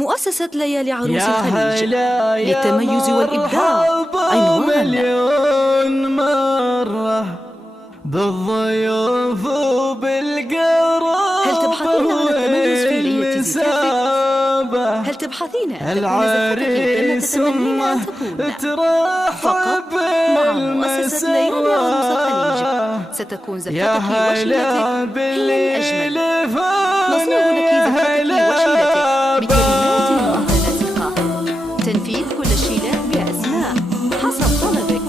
مؤسسة ليالي عروس الخليج للتميز والإبداع. عنوان مليون مرة بالضيوف وبالقرابة. هل تبحثين عن التميز في ليلة زفافك؟ هل تبحثين أن تكون زفافك الجنة تتمنين تكون؟ فقط مع مؤسسة ليالي عروس الخليج ستكون زفافك وشيلتك هي الأجمل. نصنع لك زفافك وشيلتك بكلمات متناسقة، تنفيذ كل الشيلات بأسماء حسب طلبك،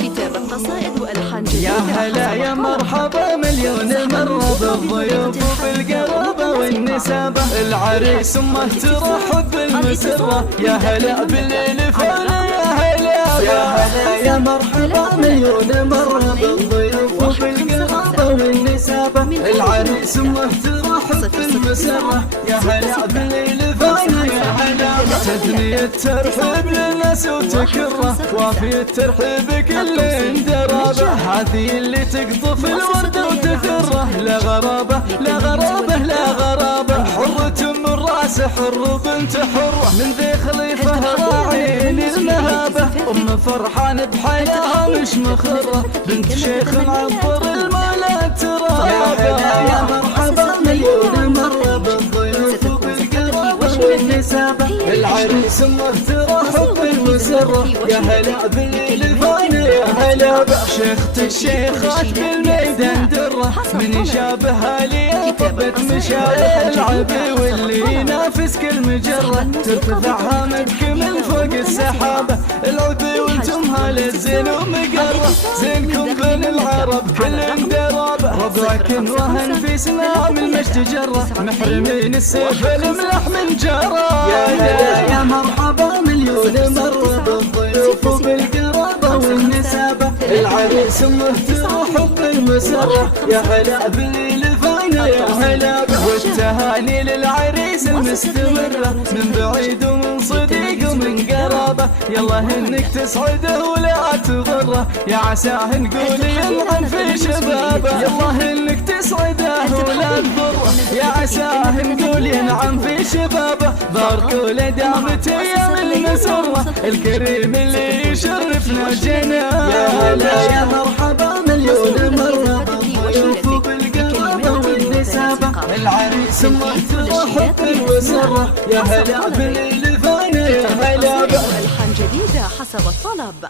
كتابة قصائد وألحان جديدة. يا هلا يا مرحبا مليون مرة بالضيوف وبالقرابة والنسابة. العريس امه ترحب بالمسرة، يا هلا بالليل فانا يا هلا. يا هلا يا مرحبا مليون مرة بالضيوف وبالقرابة والنسابة. العريس امه ترحب بالمسرة، يا هلا بالليل فانا يا هلا. تثنية ترحب للناس وتكره، وافي الترحيب كل درابة. هذه اللي تقطف الورد وتثره، لا غرابة لا غرابة لا غرابة. حرة من راس حر بنت حرة، من ذي خليفة راعين المهابة. أم فرحان بحياها مش مخرة، بنت شيخ عبر المال ترى. يا هلا يا مرحبا مليون مرة بالضيوف وبالقرابة والنسابة. العريس امه ترحب بالمسرة، يا هلا بالليل فانا يا هلا. شيخة الشيخات بالميدان درة، من يشابهها لي طبت مشاية. العبي واللي ينافس كل مجرة، ترتفع هامتك من فوق السحابة. العبي وانتم هلا الزين ومقرة، زينكم بين العرب كل درابة. ربعك وهن في سنام المجد جرة، محرمين السيف الملح من جرة. يا هلا يا مرحبا مليون مرة بالضيوف وبالقرابة والنسابة. العريس امه ترحب بالمسرة، يا هلا بالليل فانا يا هلا. والتهاني للعريس المستمرة، من بعيد ومن صديق ومن قرابة. يلا انك تسعده ولا تضره، يا عساه نقول ينعم في شبابه. يلا انك تسعده ولا تضره، يا عساه نقول ينعم في شبابه. باركوا له دامت ايام المسرة، الكريم اللي يشرفنا جناه. يا هلا يا مرحبا مليون مرة بالضيوف وبالقرابة والنسابة. العريس امه ترحب بالمسرة، يا هلا بالليل فانا يا هلا. ألحان جديدة حسب الطلب.